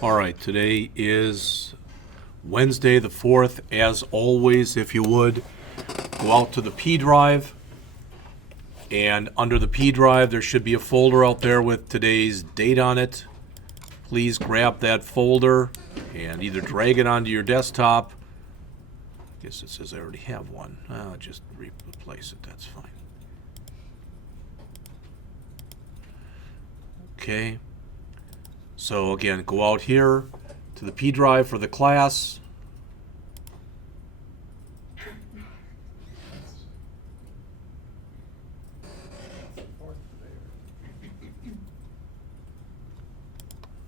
All right, today is Wednesday the 4th. As always, if you would, go out to the P drive, and under the P drive there should be a folder out there with today's date on it. Please grab that folder and either drag it onto your desktop. I guess it says I already have one. I'll just replace it, that's fine. Okay. So again, go out here to the P drive for the class.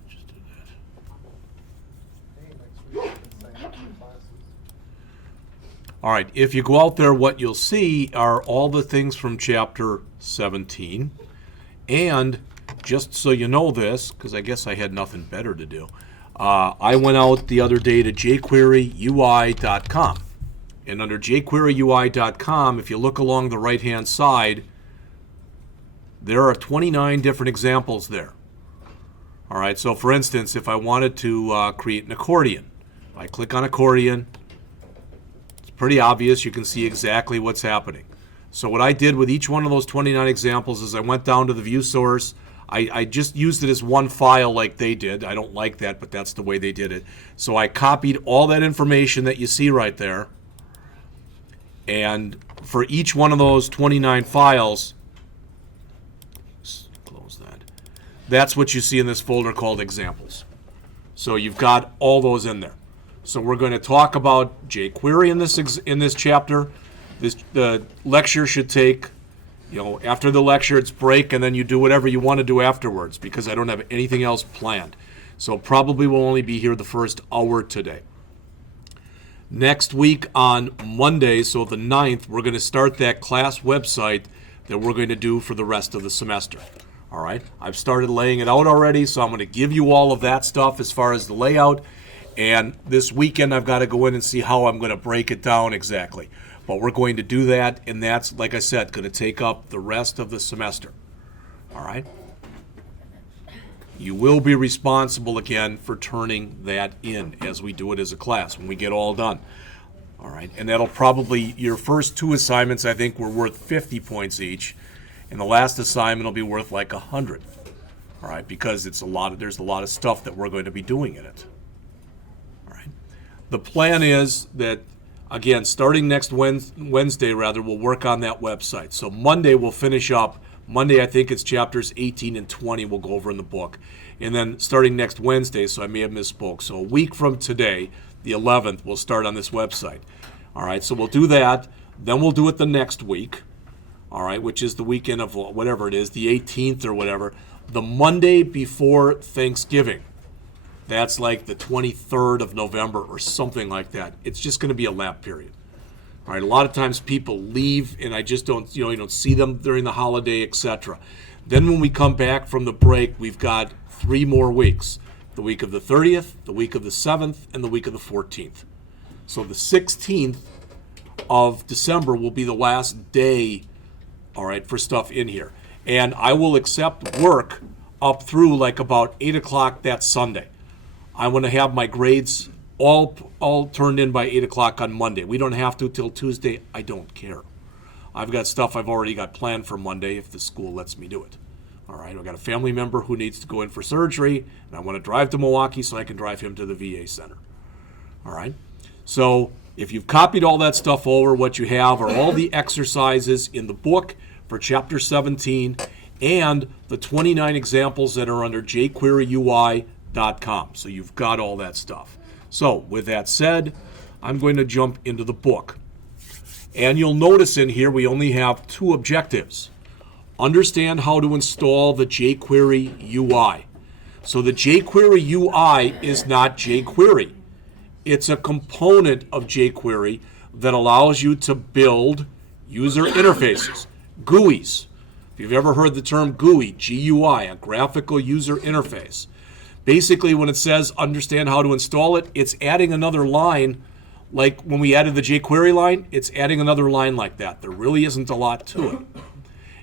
Just do that. All right, if you go out there, what you'll see are all the things from Chapter 17. And just so you know this, because I guess I had nothing better to do, I went out the other day to jqueryui.com. And under jqueryui.com, if you look along the right-hand side, there are 29 different examples there. All right, so for instance, if I wanted to create an accordion, I click on accordion. It's pretty obvious. You can see exactly what's happening. So what I did with each one of those 29 examples is I went down to the view source. I just used it as one file like they did. I don't like that, but that's the way they did it. So I copied all that information that you see right there. And for each one of those 29 files, close that. That's what you see in this folder called examples. So you've got all those in there. So we're going to talk about jQuery in this chapter. The lecture should take, after the lecture it's break, and then you do whatever you want to do afterwards, because I don't have anything else planned. So probably we'll only be here the first hour today. Next week on Monday, so the 9th, we're going to start that class website that we're going to do for the rest of the semester. All right, I've started laying it out already, so I'm going to give you all of that stuff as far as the layout. And this weekend I've got to go in and see how I'm going to break it down exactly. But we're going to do that, and that's, like I said, going to take up the rest of the semester. All right? You will be responsible again for turning that in as we do it as a class when we get all done. All right? And that'll probably, your first two assignments, I think, were worth 50 points each, and the last assignment will be worth like 100. All right? Because there's a lot of stuff that we're going to be doing in it. All right? The plan is that, again, starting next Wednesday, we'll work on that website. So Monday we'll finish up. Monday, I think it's chapters 18 and 20 we'll go over in the book. And then starting next Wednesday, so I may have misspoke. So a week from today, the 11th, we'll start on this website. All right, so we'll do that. Then we'll do it the next week, all right, which is the weekend of whatever it is, the 18th or whatever. The Monday before Thanksgiving. That's like the 23rd of November or something like that. It's just going to be a lap period. All right, a lot of times people leave and I just don't, you don't see them during the holiday, etc. Then when we come back from the break, we've got 3 more weeks. The week of the 30th, the week of the 7th, and the week of the 14th. So the 16th of December will be the last day, all right, for stuff in here. And I will accept work up through like about 8 o'clock that Sunday. I want to have my grades all turned in by 8 o'clock on Monday. We don't have to till Tuesday. I don't care. I've got stuff I've already got planned for Monday if the school lets me do it. All right, I've got a family member who needs to go in for surgery, and I want to drive to Milwaukee so I can drive him to the VA center. All right, so if you've copied all that stuff over, what you have are all the exercises in the book for Chapter 17 and the 29 examples that are under jQueryui.com. So you've got all that stuff. So with that said, I'm going to jump into the book. And you'll notice in here we only have 2 objectives. Understand how to install the jQuery UI. So the jQuery UI is not jQuery. It's a component of jQuery that allows you to build user interfaces, GUIs. If you've ever heard the term GUI, GUI, a graphical user interface. Basically, when it says understand how to install it, it's adding another line. Like when we added the jQuery line, it's adding another line like that. There really isn't a lot to it.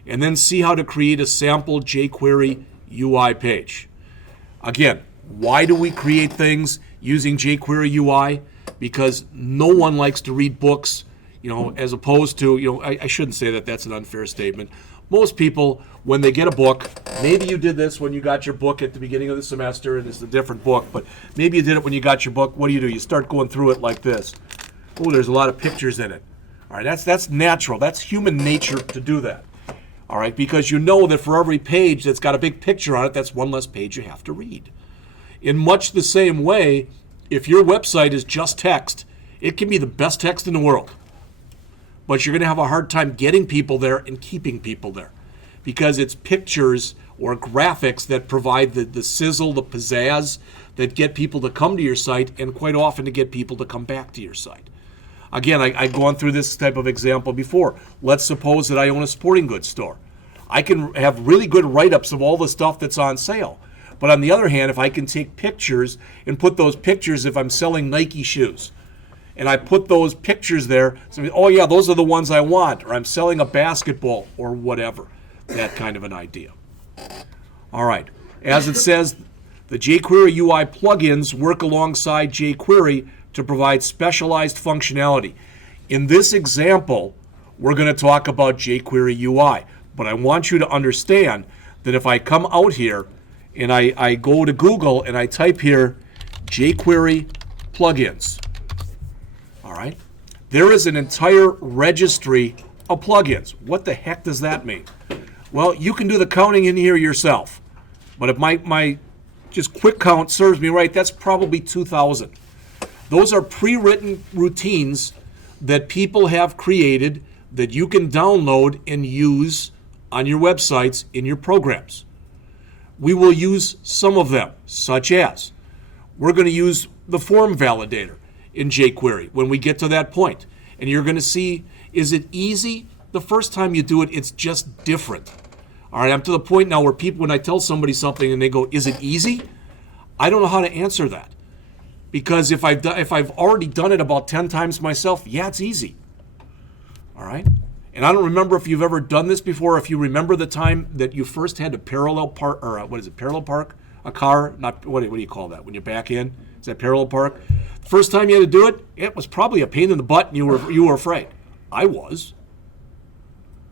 And then see how to create a sample jQuery UI page. Again, Why do we create things using jQuery UI? Because no one likes to read books, as opposed to, I shouldn't say that, that's an unfair statement. Most people, when they get a book, maybe you did this when you got your book at the beginning of the semester and it's a different book, but maybe you did it when you got your book. What do? You start going through it like this. Oh, there's a lot of pictures in it. All right, that's natural. That's human nature to do that. All right, because you know that for every page that's got a big picture on it, that's one less page you have to read. In much the same way, if your website is just text, it can be the best text in the world. But you're going to have a hard time getting people there and keeping people there because it's pictures or graphics that provide the sizzle, the pizzazz that get people to come to your site and quite often to get people to come back to your site. Again, I've gone through this type of example before. Let's suppose that I own a sporting goods store. I can have really good write-ups of all the stuff that's on sale. But on the other hand, if I can take pictures and put those pictures, if I'm selling Nike shoes, and I put those pictures there, so, oh yeah, those are the ones I want, or I'm selling a basketball or whatever, that kind of an idea. All right, as it says, the jQuery UI plugins work alongside jQuery to provide specialized functionality. In this example, we're going to talk about jQuery UI, but I want you to understand that if I come out here and I go to Google and I type here jQuery plugins, all right, there is an entire registry of plugins. What the heck does that mean? Well, you can do the counting in here yourself, but if my just quick count serves me right, that's probably 2,000. Those are pre-written routines that people have created that you can download and use on your websites in your programs. We will use some of them, such as we're going to use the form validator in jQuery when we get to that point. And you're going to see, is it easy? The first time you do it, it's just different. All right, I'm to the point now where people, when I tell somebody something and they go, is it easy? I don't know how to answer that. Because if I've already done it about 10 times myself, yeah, it's easy. All right? And I don't remember if you've ever done this before, if you remember the time that you first had to parallel park, or parallel park a car? Not what do you call that? When you back in? Is that parallel park? The first time you had to do it, it was probably a pain in the butt and you were afraid. I was.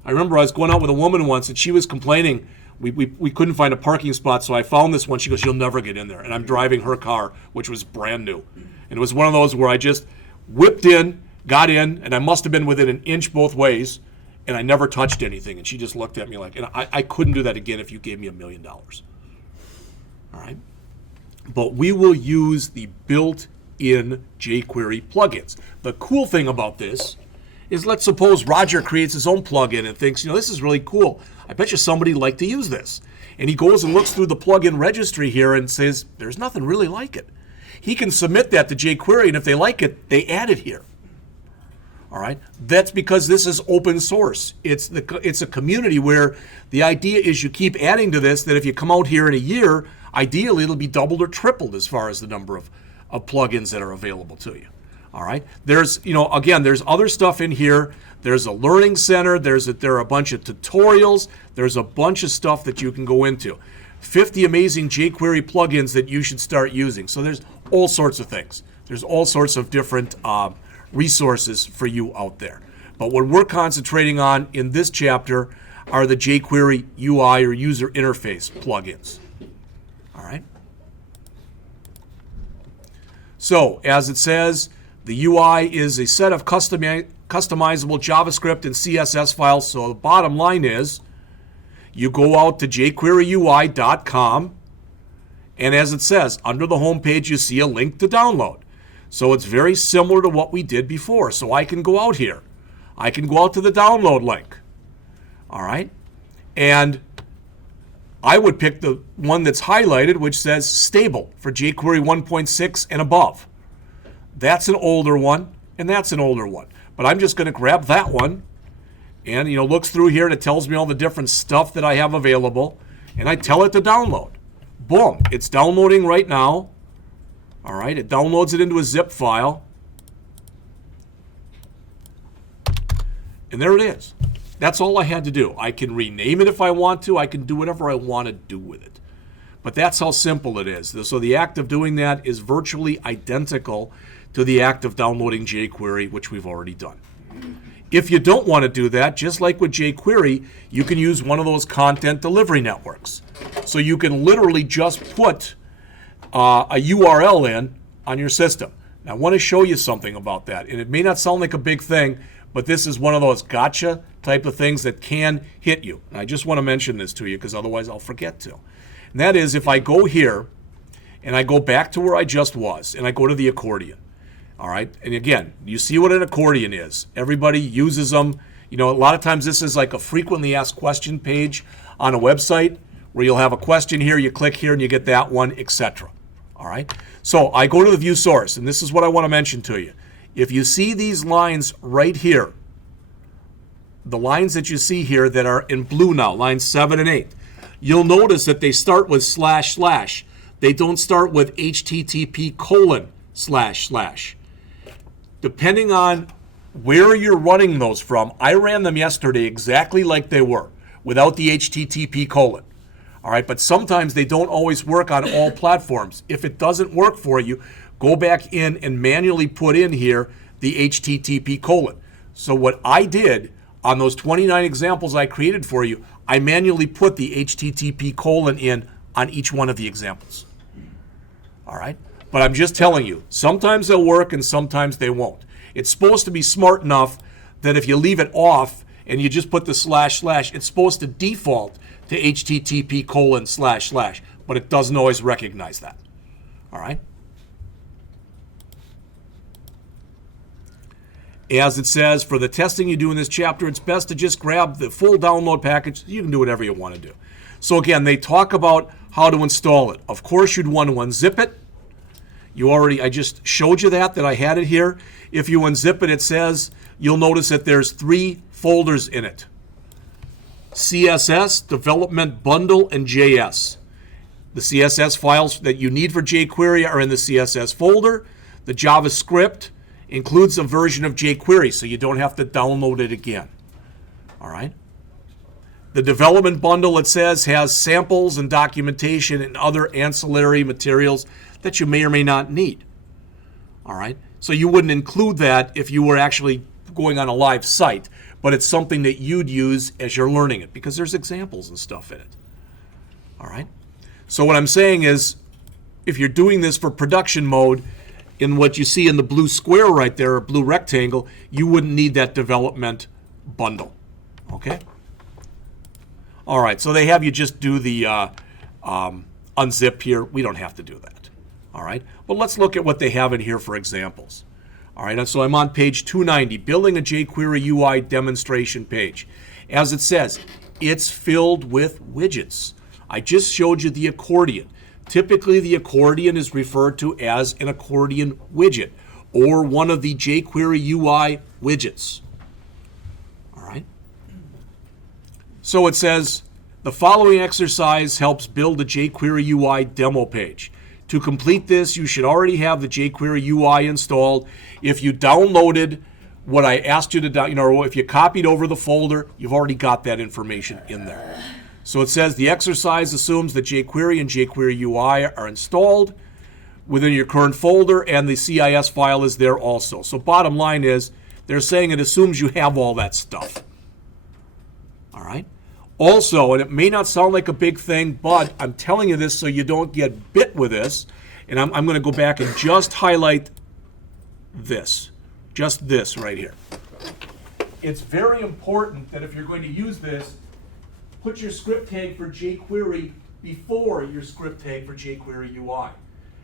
I remember I was going out with a woman once and she was complaining we couldn't find a parking spot, so I found this one. She goes, you'll never get in there. And I'm driving her car, which was brand new. And it was one of those where I just whipped in, got in, and I must have been within an inch both ways, and I never touched anything. And she just looked at me like, and I couldn't do that again if you gave me $1 million. All right? But we will use the built-in jQuery plugins. The cool thing about this is, let's suppose Roger creates his own plugin and thinks, this is really cool. I bet you somebody would like to use this. And he goes and looks through the plugin registry here and says, there's nothing really like it. He can submit that to jQuery, and if they like it, they add it here. All right? That's because this is open source. It's a community where the idea is you keep adding to this, that if you come out here in a year, ideally it'll be doubled or tripled as far as the number of plugins that are available to you. All right. There's, again, there's other stuff in here. There's a learning center. There are a bunch of tutorials. There's a bunch of stuff that you can go into. 50 amazing jQuery plugins that you should start using. So there's all sorts of things. There's all sorts of different resources for you out there. But what we're concentrating on in this chapter are the jQuery UI or user interface plugins. All right. So as it says, the UI is a set of customizable JavaScript and CSS files. So the bottom line is you go out to jQueryUI.com, and as it says, under the home page, you see a link to download. So it's very similar to what we did before. So I can go out here. I can go out to the download link. All right. And I would pick the one that's highlighted, which says stable for jQuery 1.6 and above. That's an older one, and that's an older one. But I'm just going to grab that one and, looks through here and it tells me all the different stuff that I have available, and I tell it to download. Boom, it's downloading right now. All right, it downloads it into a zip file. And there it is. That's all I had to do. I can rename it if I want to. I can do whatever I want to do with it. But that's how simple it is. So the act of doing that is virtually identical to the act of downloading jQuery, which we've already done. If you don't want to do that, just like with jQuery, you can use one of those content delivery networks. So you can literally just put a URL in on your system. Now, I want to show you something about that. And it may not sound like a big thing, but this is one of those gotcha type of things that can hit you. And I just want to mention this to you because otherwise I'll forget to. And that is, if I go here and I go back to where I just was and I go to the accordion, all right? And again, you see what an accordion is. Everybody uses them. You know, a lot of times this is like a frequently asked question page on a website where you'll have a question here, you click here and you get that one, etc. All right? So I go to the view source, and this is what I want to mention to you. If you see these lines right here, the lines that you see here that are in blue now, lines 7 and 8, you'll notice that they start with // They don't start with http://. Depending on where you're running those from, I ran them yesterday exactly like they were, without the http://. All right, but sometimes they don't always work on all platforms. If it doesn't work for you, go back in and manually put in here the http://. So what I did on those 29 examples I created for you, I manually put the http:// in on each one of the examples. All right? But I'm just telling you, sometimes they'll work and sometimes they won't. It's supposed to be smart enough that if you leave it off and you just put the //, it's supposed to default to http://, but it doesn't always recognize that. All right? As it says, for the testing you do in this chapter, it's best to just grab the full download package. You can do whatever you want to do. So again, they talk about how to install it. Of course, you'd want to unzip it. I just showed you that I had it here. If you unzip it, it says, you'll notice that there's 3 folders in it. CSS, Development Bundle, and JS. The CSS files that you need for jQuery are in the CSS folder. The JavaScript includes a version of jQuery, so you don't have to download it again. All right? The Development Bundle, it says, has samples and documentation and other ancillary materials that you may or may not need. All right? So you wouldn't include that if you were actually going on a live site, but it's something that you'd use as you're learning it because there's examples and stuff in it. All right? So what I'm saying is, if you're doing this for production mode, in what you see in the blue square right there, or blue rectangle, you wouldn't need that development bundle. Okay? All right, so they have you just do the unzip here. We don't have to do that. All right? But let's look at what they have in here for examples. All right, so I'm on page 290, building a jQuery UI demonstration page. As it says, it's filled with widgets. I just showed you the accordion. Typically, the accordion is referred to as an accordion widget or one of the jQuery UI widgets. All right? So it says, the following exercise helps build a jQuery UI demo page. To complete this, you should already have the jQuery UI installed. If you downloaded what I asked you to download, or if you copied over the folder, you've already got that information in there. So it says the exercise assumes that jQuery and jQuery UI are installed within your current folder, and the CIS file is there also. So bottom line is, they're saying it assumes you have all that stuff. All right? Also, and it may not sound like a big thing, but I'm telling you this so you don't get bit with this, and I'm going to go back and just highlight this. Just this right here. It's very important that if you're going to use this, put your script tag for jQuery before your script tag for jQuery UI.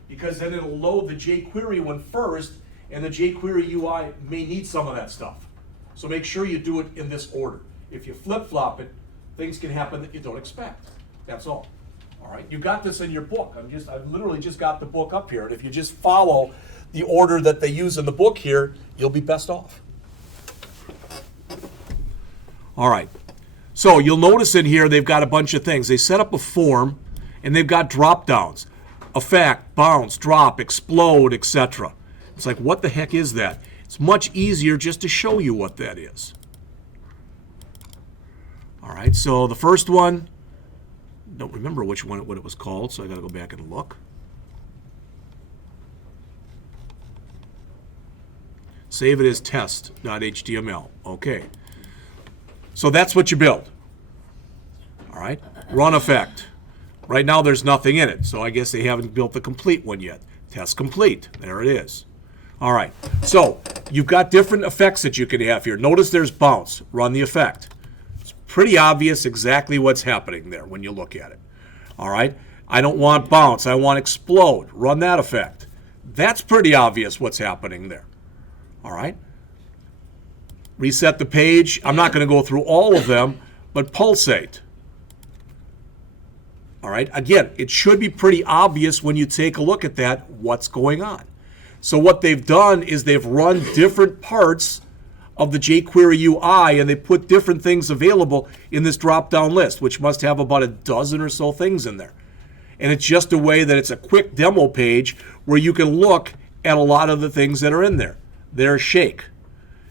Because then it'll load the jQuery one first, and the jQuery UI may need some of that stuff. So make sure you do it in this order. If you flip-flop it, things can happen that you don't expect. That's all. All right? You got this in your book. I've literally just got the book up here. And if you just follow the order that they use in the book here, you'll be best off. All right. So you'll notice in here they've got a bunch of things. They set up a form, and they've got drop-downs. Effect, bounce, drop, explode, etc. It's like, what the heck is that? It's much easier just to show you what that is. All right, so the first one, Don't remember what it was called, so I got to go back and look. Save it as test.html. Okay. So that's what you build. All right. Run effect. Right now there's nothing in it, so I guess they haven't built the complete one yet. Test complete. There it is. All right. So you've got different effects that you can have here. Notice there's bounce. Run the effect. It's pretty obvious exactly what's happening there when you look at it. All right. I don't want bounce. I want explode. Run that effect. That's pretty obvious what's happening there. All right. Reset the page. I'm not going to go through all of them, but pulsate. All right. Again, it should be pretty obvious when you take a look at that what's going on. So what they've done is they've run different parts of the jQuery UI, and they put different things available in this drop-down list, which must have about a dozen or so things in there. And it's just a way that it's a quick demo page where you can look at a lot of the things that are in there. There's shake.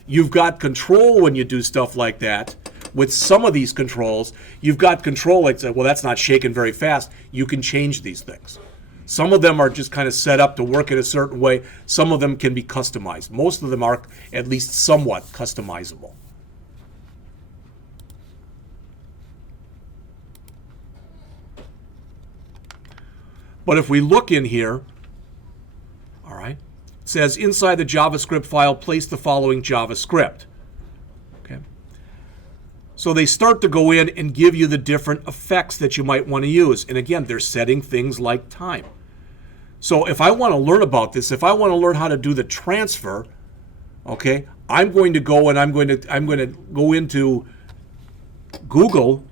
You've got control when you do stuff like that. With some of these controls, you've got control like, well, that's not shaking very fast. You can change these things. Some of them are just kind of set up to work in a certain way. Some of them can be customized. Most of them are at least somewhat customizable. But if we look in here, all right, it says inside the JavaScript file, place the following JavaScript. Okay. So they start to go in and give you the different effects that you might want to use. And again, they're setting things like time. So if I want to learn about this, if I want to learn how to do the transfer, okay, I'm going to go and I'm going to go into Google,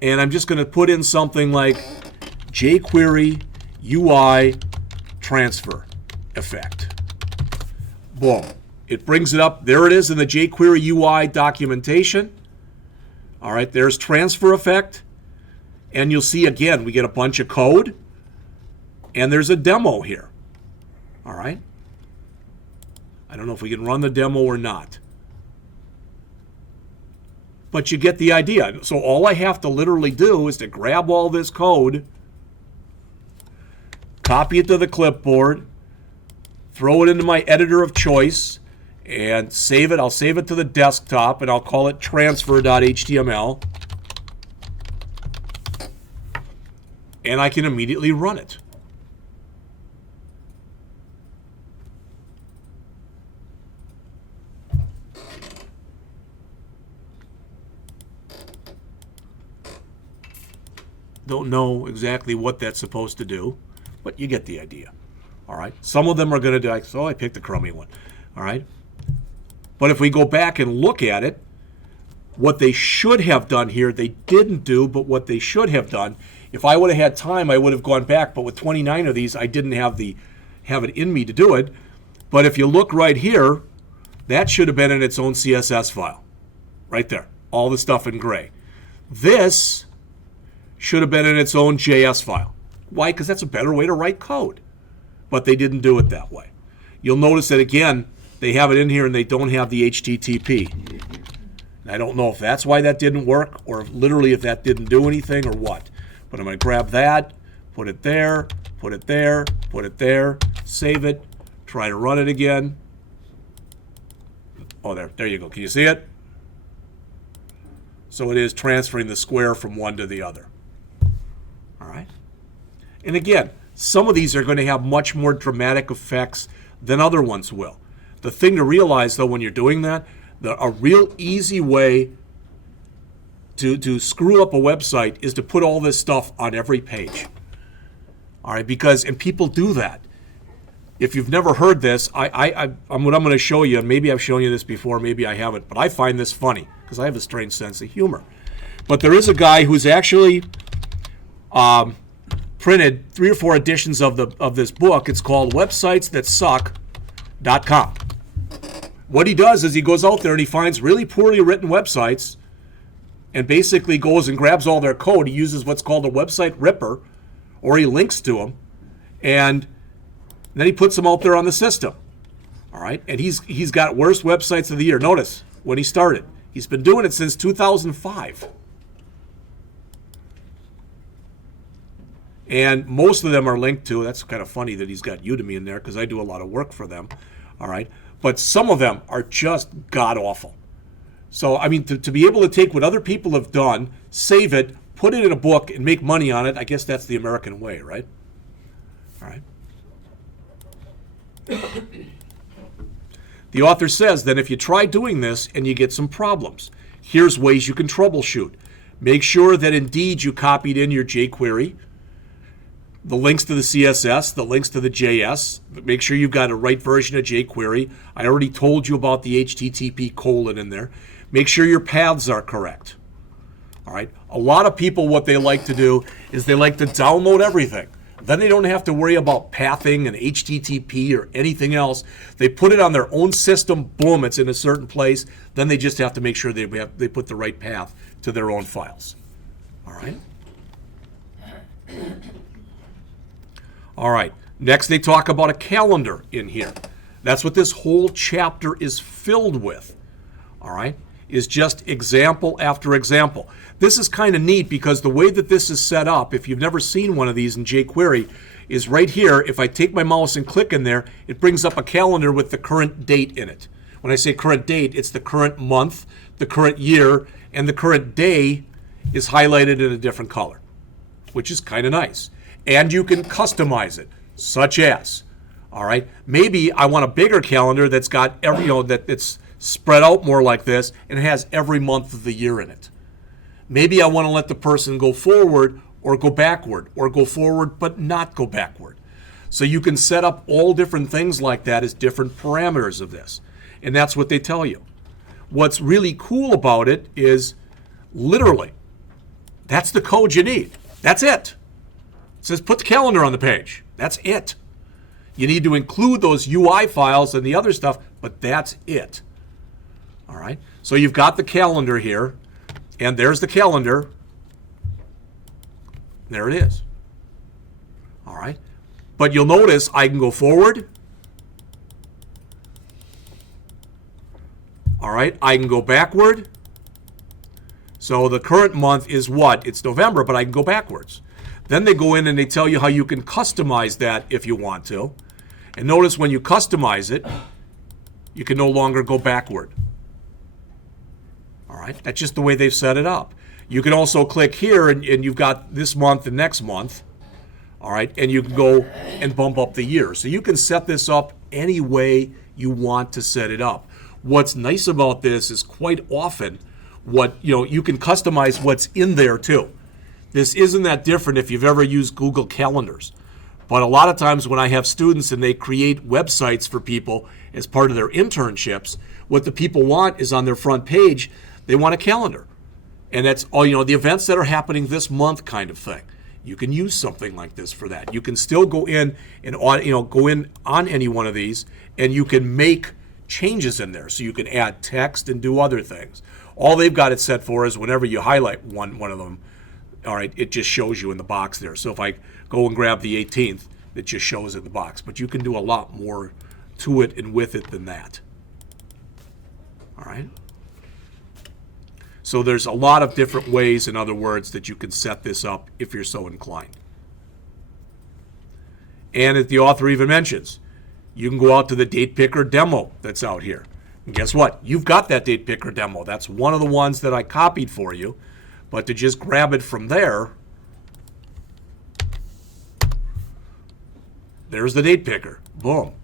and I'm just going to put in something like jQuery UI transfer effect. Boom. It brings it up. There it is in the jQuery UI documentation. All right, there's transfer effect. And you'll see, again, we get a bunch of code. And there's a demo here. All right. I don't know if we can run the demo or not. But you get the idea. So all I have to literally do is to grab all this code, copy it to the clipboard, throw it into my editor of choice, and save it. I'll save it to the desktop, and I'll call it transfer.html. And I can immediately run it. Don't know exactly what that's supposed to do, but you get the idea. All right. Some of them are going to do, so I picked the crummy one. All right. But if we go back and look at it, what they should have done here, they didn't do, but what they should have done, if I would have had time, I would have gone back, but with 29 of these, I didn't have it in me to do it. But if you look right here, that should have been in its own CSS file. Right there. All the stuff in gray. This should have been in its own JS file. Why? Because that's a better way to write code. But they didn't do it that way. You'll notice that, again, they have it in here and they don't have the HTTP. And I don't know if that's why that didn't work, or if literally if that didn't do anything or what. But I'm going to grab that, put it there, put it there, put it there, save it, try to run it again. Oh, there you go. Can you see it? So it is transferring the square from one to the other. All right. And again, some of these are going to have much more dramatic effects than other ones will. The thing to realize, though, when you're doing that, a real easy way to screw up a website is to put all this stuff on every page. All right, and people do that. If you've never heard this, what I'm going to show you, and maybe I've shown you this before, maybe I haven't, but I find this funny because I have a strange sense of humor. But there is a guy who's actually printed 3 or 4 editions of this book. It's called websitesthatsuck.com. What he does is he goes out there and he finds really poorly written websites and basically goes and grabs all their code. He uses what's called a website ripper, or he links to them, and then he puts them out there on the system. All right, and he's got worst websites of the year. Notice when he started, he's been doing it since 2005. And most of them are linked to, that's kind of funny that he's got Udemy in there because I do a lot of work for them, all right? But some of them are just god-awful. So, I mean, to be able to take what other people have done, save it, put it in a book, and make money on it, I guess that's the American way, right? All right. The author says that if you try doing this and you get some problems, here's ways you can troubleshoot. Make sure that indeed you copied in your jQuery, the links to the CSS, the links to the JS. Make sure you've got a right version of jQuery. I already told you about the HTTP colon in there. Make sure your paths are correct. All right. A lot of people, what they like to do is they like to download everything. Then they don't have to worry about pathing and HTTP or anything else. They put it on their own system. Boom, it's in a certain place. Then they just have to make sure they put the right path to their own files. All right. All right. Next, they talk about a calendar in here. That's what this whole chapter is filled with. All right. Is just example after example. This is kind of neat because the way that this is set up, if you've never seen one of these in jQuery, is right here. If I take my mouse and click in there, it brings up a calendar with the current date in it. When I say current date, it's the current month, the current year, and the current day is highlighted in a different color, which is kind of nice. And you can customize it, such as, all right, maybe I want a bigger calendar that's got every, that it's spread out more like this, and it has every month of the year in it. Maybe I want to let the person go forward or go backward, or go forward but not go backward. So you can set up all different things like that as different parameters of this. And that's what they tell you. What's really cool about it is literally, that's the code you need. That's it. It says put the calendar on the page. That's it. You need to include those UI files and the other stuff, but that's it. All right. So you've got the calendar here, and there's the calendar. There it is. All right. But you'll notice I can go forward. All right. I can go backward. So the current month is what? It's November, but I can go backwards. Then they go in and they tell you how you can customize that if you want to. And notice when you customize it, you can no longer go backward. All right, that's just the way they've set it up. You can also click here and you've got this month and next month. All right, and you can go and bump up the year. So you can set this up any way you want to set it up. What's nice about this is quite often you can customize what's in there too. This isn't that different if you've ever used Google Calendars. But a lot of times when I have students and they create websites for people as part of their internships, what the people want is on their front page, they want a calendar. And that's all, the events that are happening this month kind of thing. You can use something like this for that. You can still go in and go in on any one of these and you can make changes in there. So you can add text and do other things. All they've got it set for is whenever you highlight one of them, all right, it just shows you in the box there. So if I go and grab the 18th, it just shows in the box. But you can do a lot more to it and with it than that. All right? So there's a lot of different ways, in other words, that you can set this up if you're so inclined. And as the author even mentions, you can go out to the date picker demo that's out here. And guess what? You've got that date picker demo. That's one of the ones that I copied for you. But to just grab it from there, there's the date picker. Boom.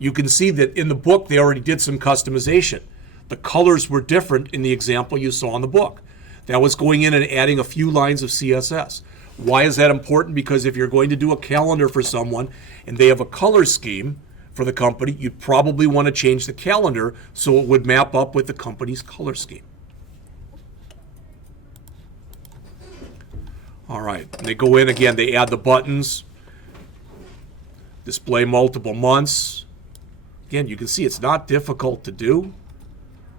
You can see that in the book they already did some customization. The colors were different in the example you saw in the book. That was going in and adding a few lines of CSS. Why is that important? Because if you're going to do a calendar for someone and they have a color scheme for the company, you'd probably want to change the calendar so it would map up with the company's color scheme. All right, and they go in again, they add the buttons, display multiple months. Again, you can see it's not difficult to do.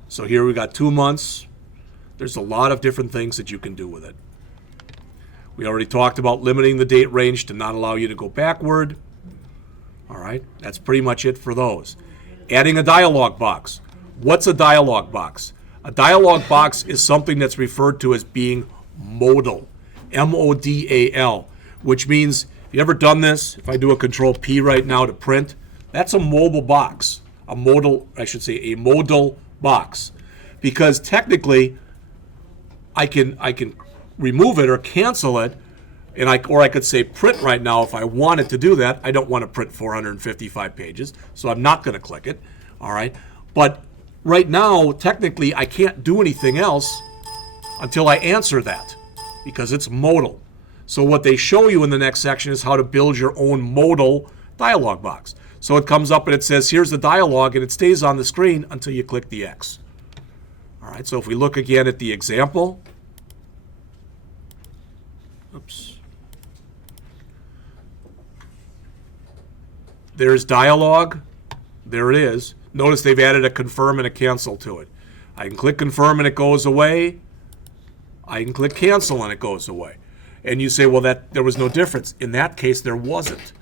So here we got 2 months. There's a lot of different things that you can do with it. We already talked about limiting the date range to not allow you to go backward. All right, that's pretty much it for those. Adding a dialog box. What's a dialog box? A dialog box is something that's referred to as being modal. M-O-D-A-L. which means, if you ever done this, if I do a Control P right now to print, that's a mobile box, a modal box, because technically I can remove it or cancel it, and I could say print right now if I wanted to do that. I don't want to print 455 pages, so I'm not going to click it. All right, but right now technically I can't do anything else until I answer that, because it's modal. So what they show you in the next section is how to build your own modal dialog box. So it comes up and it says, here's the dialog, and it stays on the screen until you click the X. All right, so if we look again at the example, oops, there's dialog, there it is. Notice they've added a confirm and a cancel to it. I can click confirm and it goes away. I can click cancel and it goes away. And you say, well, there was no difference. In that case, there wasn't.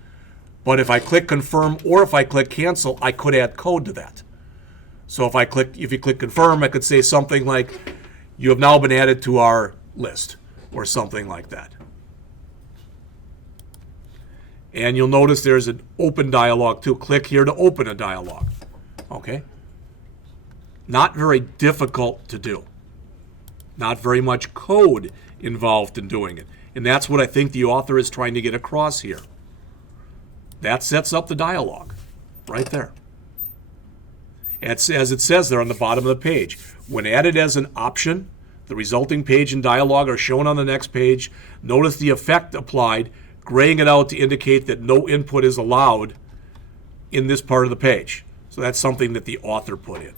But if I click confirm or if I click cancel, I could add code to that. So if you click confirm, I could say something like, you have now been added to our list, or something like that. And you'll notice there's an open dialog too. Click here to open a dialog. Okay? Not very difficult to do. Not very much code involved in doing it. And that's what I think the author is trying to get across here. That sets up the dialog right there. As it says there on the bottom of the page, when added as an option, the resulting page and dialog are shown on the next page. Notice the effect applied, graying it out to indicate that no input is allowed in this part of the page. So that's something that the author put in.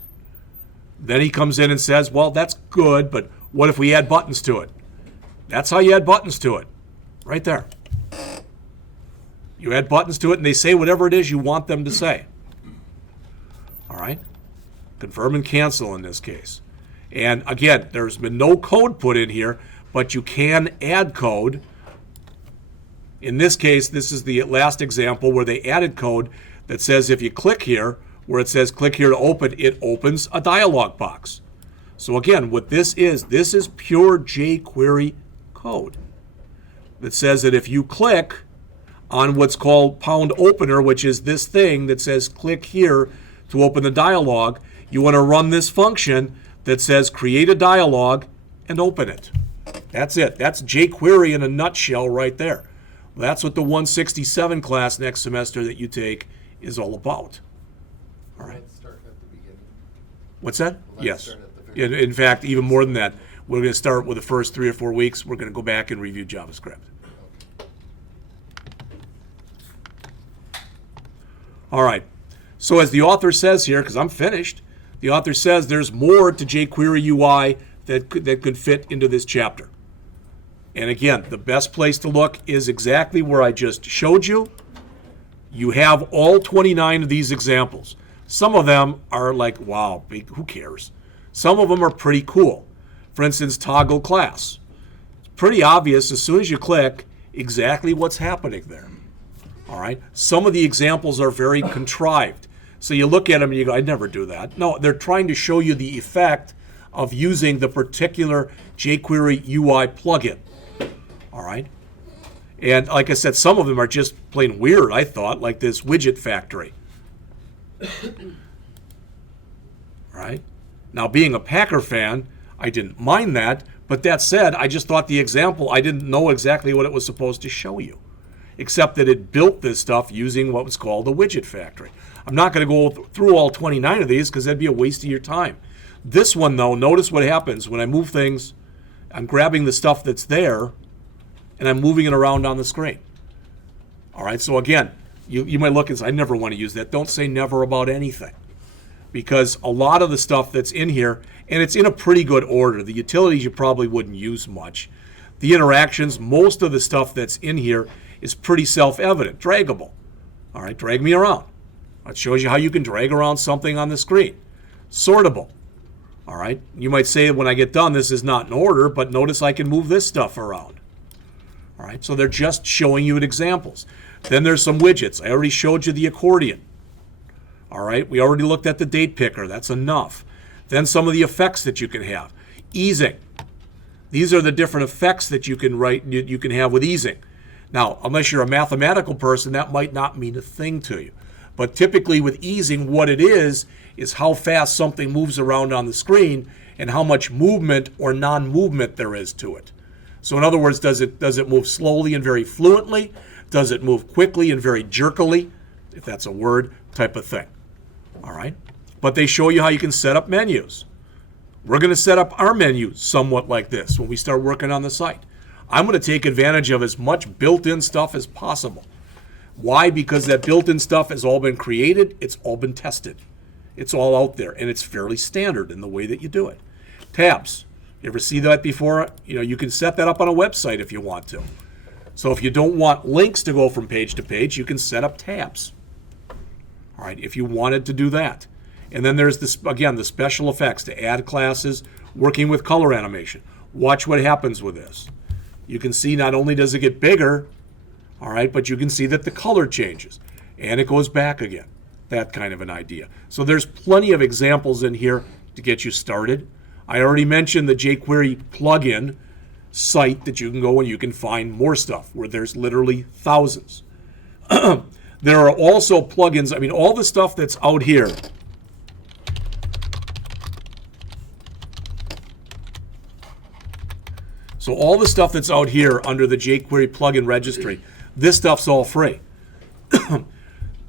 Then he comes in and says, well, that's good, but what if we add buttons to it? That's how you add buttons to it, right there. You add buttons to it, and they say whatever it is you want them to say. All right? Confirm and cancel in this case. And again, there's been no code put in here, but you can add code. In this case, this is the last example where they added code that says if you click here, where it says click here to open, it opens a dialog box. So again, what this is pure jQuery code that says that if you click on what's called pound opener, which is this thing that says click here to open the dialog, you want to run this function that says create a dialog and open it. That's it. That's jQuery in a nutshell right there. That's what the 167 class next semester that you take is all about. All right. Start at the beginning. What's that? Yes. Start at the In fact, even more than that, we're going to start with the first 3 or 4 weeks. We're going to go back and review JavaScript. All right. So as the author says here, because I'm finished, the author says there's more to jQuery UI that could fit into this chapter. And again, the best place to look is exactly where I just showed you. You have all 29 of these examples. Some of them are like, wow, who cares? Some of them are pretty cool. For instance, toggle class. It's pretty obvious as soon as you click exactly what's happening there. All right. Some of the examples are very contrived. So you look at them and you go, I'd never do that. No, they're trying to show you the effect of using the particular jQuery UI plugin. All right. And like I said, some of them are just plain weird, I thought, like this widget factory. Right? Now, being a Packer fan, I didn't mind that. But that said, I just thought the example, I didn't know exactly what it was supposed to show you, except that it built this stuff using what was called a widget factory. I'm not going to go through all 29 of these because that'd be a waste of your time. This one, though, notice what happens when I move things. I'm grabbing the stuff that's there, and I'm moving it around on the screen. All right, so again, you might look and say, I never want to use that. Don't say never about anything, because a lot of the stuff that's in here, and it's in a pretty good order. The utilities you probably wouldn't use much. The interactions, most of the stuff that's in here is pretty self-evident, draggable. All right, drag me around. It shows you how you can drag around something on the screen. Sortable. All right, you might say when I get done, this is not in order, but notice I can move this stuff around. All right, so they're just showing you examples. Then there's some widgets. I already showed you the accordion. All right, we already looked at the date picker. That's enough. Then some of the effects that you can have. Easing. These are the different effects that you can write, you can have with easing. Now, unless you're a mathematical person, that might not mean a thing to you. But typically with easing, what it is how fast something moves around on the screen and how much movement or non-movement there is to it. So in other words, does it move slowly and very fluently? Does it move quickly and very jerkily, if that's a word, type of thing? All right? But they show you how you can set up menus. We're going to set up our menu somewhat like this when we start working on the site. I'm going to take advantage of as much built-in stuff as possible. Why? Because that built-in stuff has all been created, it's all been tested. It's all out there, and it's fairly standard in the way that you do it. Tabs. You ever see that before? You can set that up on a website if you want to. So if you don't want links to go from page to page, you can set up tabs. All right, if you wanted to do that. And then there's this, again, the special effects to add classes, working with color animation. Watch what happens with this. You can see not only does it get bigger, all right, but you can see that the color changes and it goes back again. That kind of an idea. So there's plenty of examples in here to get you started. I already mentioned the jQuery plugin site that you can go and you can find more stuff where there's literally thousands. There are also plugins. I mean, all the stuff that's out here. So all the stuff that's out here under the jQuery plugin registry, this stuff's all free.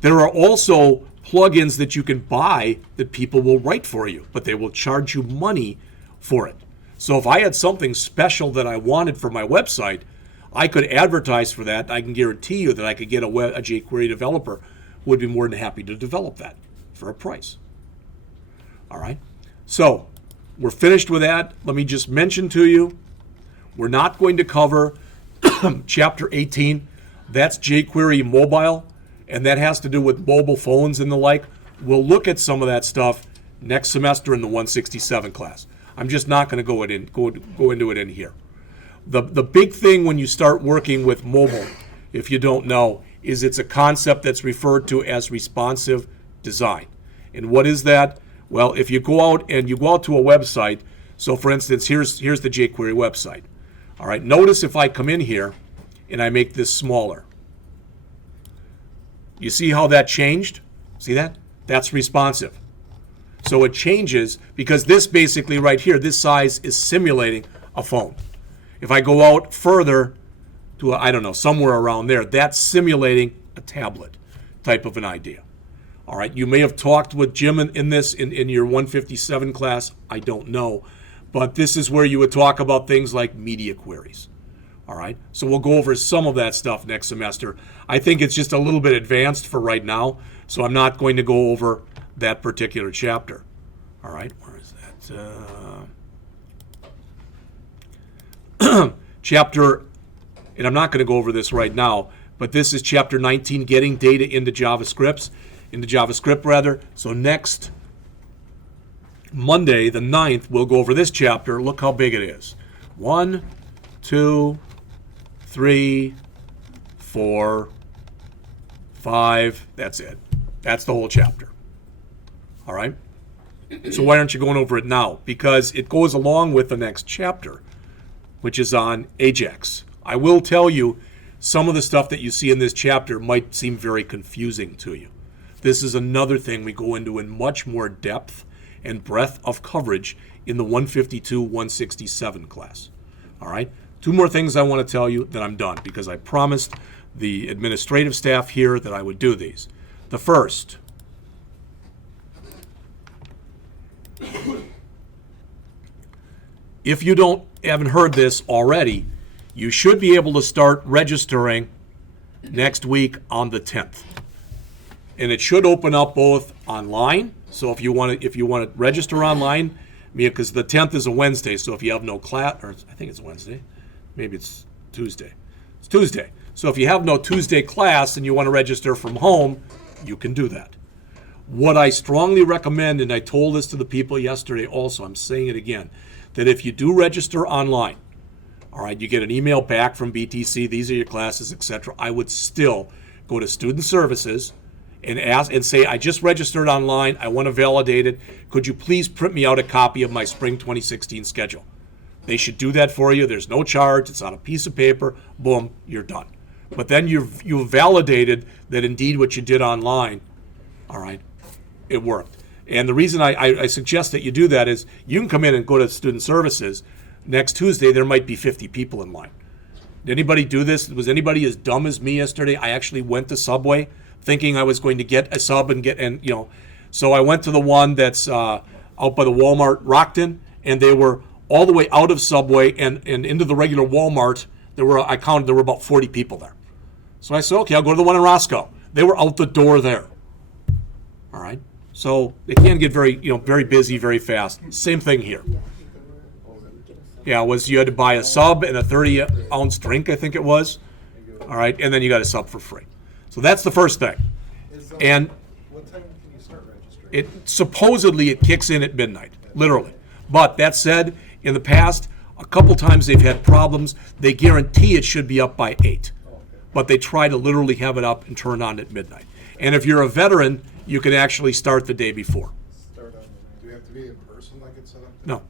There are also plugins that you can buy that people will write for you, but they will charge you money for it. So if I had something special that I wanted for my website, I could advertise for that. I can guarantee you that I could get a jQuery developer who would be more than happy to develop that for a price. All right. So we're finished with that. Let me just mention to you, we're not going to cover Chapter 18. That's jQuery mobile, and that has to do with mobile phones and the like. We'll look at some of that stuff next semester in the 167 class. I'm just not going to go into it in here. The big thing when you start working with mobile, if you don't know, is it's a concept that's referred to as responsive design. And what is that? Well, if you go out to a website, so for instance, here's the jQuery website. All right, notice if I come in here and I make this smaller. You see how that changed? See that? That's responsive. So it changes because this basically right here, this size is simulating a phone. If I go out further to, I don't know, somewhere around there, that's simulating a tablet type of an idea. All right, you may have talked with Jim in your 157 class. I don't know. But this is where you would talk about things like media queries. All right, so we'll go over some of that stuff next semester. I think it's just a little bit advanced for right now, so I'm not going to go over that particular chapter. All right, where is that? Chapter, and I'm not going to go over this right now, but this is Chapter 19, getting data into JavaScript. So next Monday, the 9th, we'll go over this chapter. Look how big it is. 1, 2, 3, 4, 5. That's it. That's the whole chapter. All right? So why aren't you going over it now? Because it goes along with the next chapter, which is on Ajax. I will tell you, some of the stuff that you see in this chapter might seem very confusing to you. This is another thing we go into in much more depth and breadth of coverage in the 152-167 class. All right? 2 more things I want to tell you, then I'm done, because I promised the administrative staff here that I would do these. The first, if you haven't heard this already, you should be able to start registering next week on the 10th. And it should open up both online. So if you want to register online, because the 10th is a Wednesday, so if you have no class, or I think it's Wednesday, maybe it's Tuesday. It's Tuesday. So if you have no Tuesday class and you want to register from home, you can do that. What I strongly recommend, and I told this to the people yesterday also, I'm saying it again, that if you do register online, all right, you get an email back from BTC, these are your classes, etc. I would still go to Student Services and ask and say, I just registered online, I want to validate it. Could you please print me out a copy of my spring 2016 schedule? They should do that for you. There's no charge. It's on a piece of paper. Boom, you're done. But then you've validated that indeed what you did online, all right, it worked. And the reason I suggest that you do that is you can come in and go to student services. Next Tuesday, there might be 50 people in line. Did anybody do this? Was anybody as dumb as me yesterday? I actually went to Subway thinking I was going to get a sub so I went to the one that's out by the Walmart Rockton, and they were all the way out of Subway and into the regular Walmart. I counted there were about 40 people there. So I said, okay, I'll go to the one in Roscoe. They were out the door there. All right. So it can get very busy very fast. Same thing here. Yeah, you had to buy a sub and a 30-ounce drink, I think it was. All right, and then you got a sub for free. So that's the first thing. And what time can you start registering? Supposedly it kicks in at midnight, literally. But that said, in the past, a couple times they've had problems. They guarantee it should be up by 8. But they try to literally have it up and turn on at midnight. And if you're a veteran, you can actually start the day before. Do you have to be in person like it's set up? No.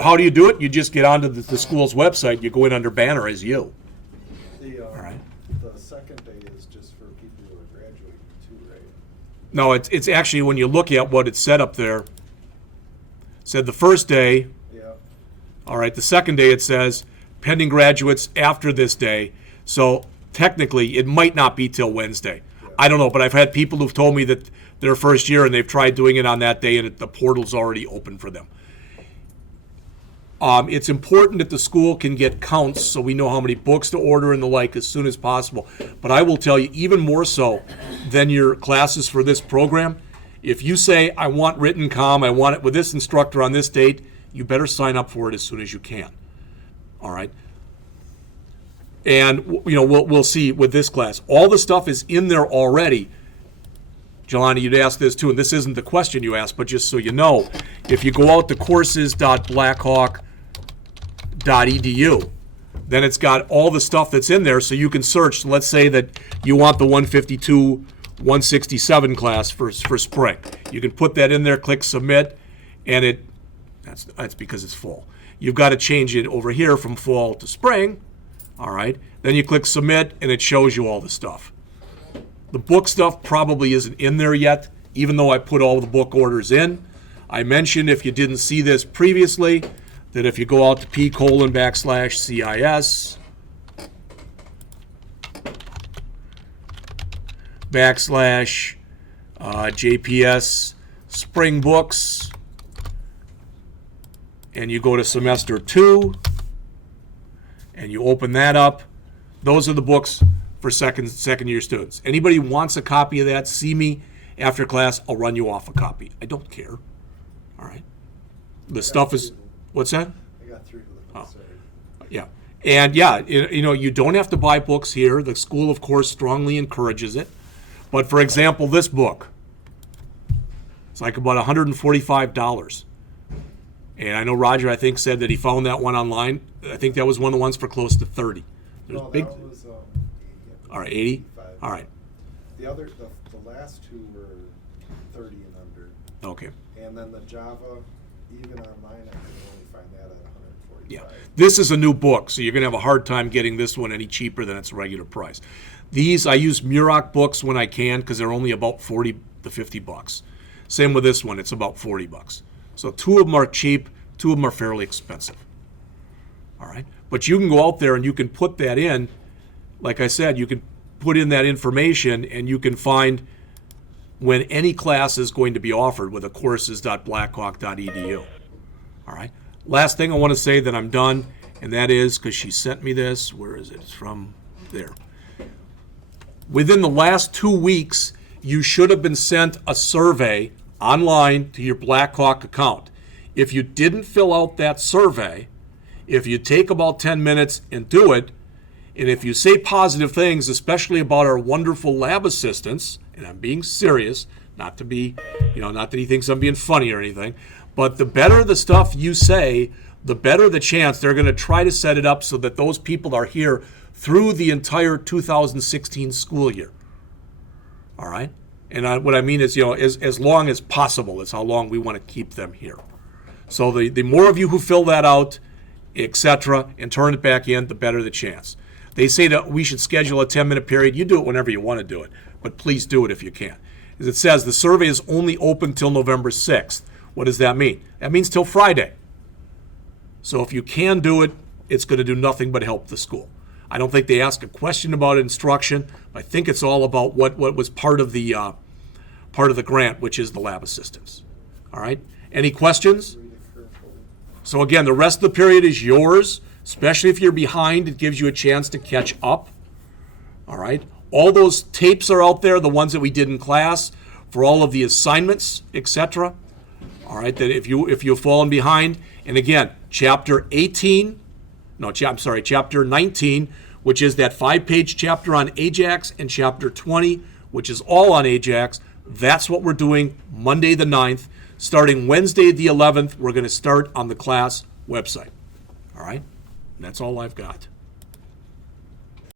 How do you do it? You just get onto the school's website. You go in under banner as you. All right. The second day is just for people who are graduating too, right? No, it's actually when you look at what it's set up there. It said the first day. Yeah. All right. The second day it says pending graduates after this day. So technically it might not be till Wednesday. Yeah. I don't know, but I've had people who've told me that their first year and they've tried doing it on that day and the portal's already open for them. It's important that the school can get counts so we know how many books to order and the like as soon as possible. But I will tell you, even more so than your classes for this program, if you say, I want written comm, I want it with this instructor on this date, you better sign up for it as soon as you can. All right? And, we'll see with this class. All the stuff is in there already. Jelani, you'd ask this too, and this isn't the question you asked, but just so you know, if you go out to courses.blackhawk.edu, then it's got all the stuff that's in there so you can search. So let's say that you want the 152, 167 class for spring. You can put that in there, click submit, and that's because it's fall. You've got to change it over here from fall to spring, all right? Then you click submit, and it shows you all the stuff. The book stuff probably isn't in there yet, even though I put all the book orders in. I mentioned, if you didn't see this previously, that if you go out to p:/CIS /JPS spring books, and you go to semester 2, and you open that up, those are the books for second year students. Anybody who wants a copy of that, see me after class, I'll run you off a copy. I don't care. All right. The stuff is, what's that? I got 3 of them. Oh. Yeah. And yeah, you don't have to buy books here. The school, of course, strongly encourages it. But for example, this book, it's like about $145. And I know Roger, I think, said that he found that one online. I think that was one of the ones for close to 30. No, big. that was 80. All right, 80? 85. All right. The last 2 were 30 and under. Okay. And then the Java, even online, I can only find that at 145. Yeah. This is a new book, so you're going to have a hard time getting this one any cheaper than its regular price. These, I use Muroc books when I can because they're only about 40 to 50 bucks. Same with this one, it's about 40 bucks. So 2 of them are cheap, 2 of them are fairly expensive. All right. But you can go out there and you can put that in. Like I said, you can put in that information and you can find when any class is going to be offered with a courses.blackhawk.edu. All right. Last thing I want to say, that I'm done, and that is, because she sent me this, where is it? It's from there. Within the last 2 weeks, you should have been sent a survey online to your Blackhawk account. If you didn't fill out that survey, if you take about 10 minutes and do it, and if you say positive things, especially about our wonderful lab assistants, and I'm being serious, not to be, not that he thinks I'm being funny or anything, but the better the stuff you say, the better the chance they're going to try to set it up so that those people are here through the entire 2016 school year. All right? And what I mean is, as long as possible is how long we want to keep them here. So the more of you who fill that out etc., and turn it back in, the better the chance. They say that we should schedule a 10-minute period. You do it whenever you want to do it, but please do it if you can. As it says, the survey is only open till November 6th. What does that mean? That means till Friday. So if you can do it, it's going to do nothing but help the school. I don't think they ask a question about instruction. I think it's all about what was part of the grant, which is the lab assistance. All right? Any questions? Read it carefully. So again, the rest of the period is yours, especially if you're behind. It gives you a chance to catch up. All right? All those tapes are out there, the ones that we did in class, for all of the assignments, etc. All right, that if you've fallen behind, and again, chapter 19, which is that 5-page chapter on Ajax, and chapter 20, which is all on Ajax. That's what we're doing Monday the 9th. Starting Wednesday the 11th, we're going to start on the class website. All right, and that's all I've got.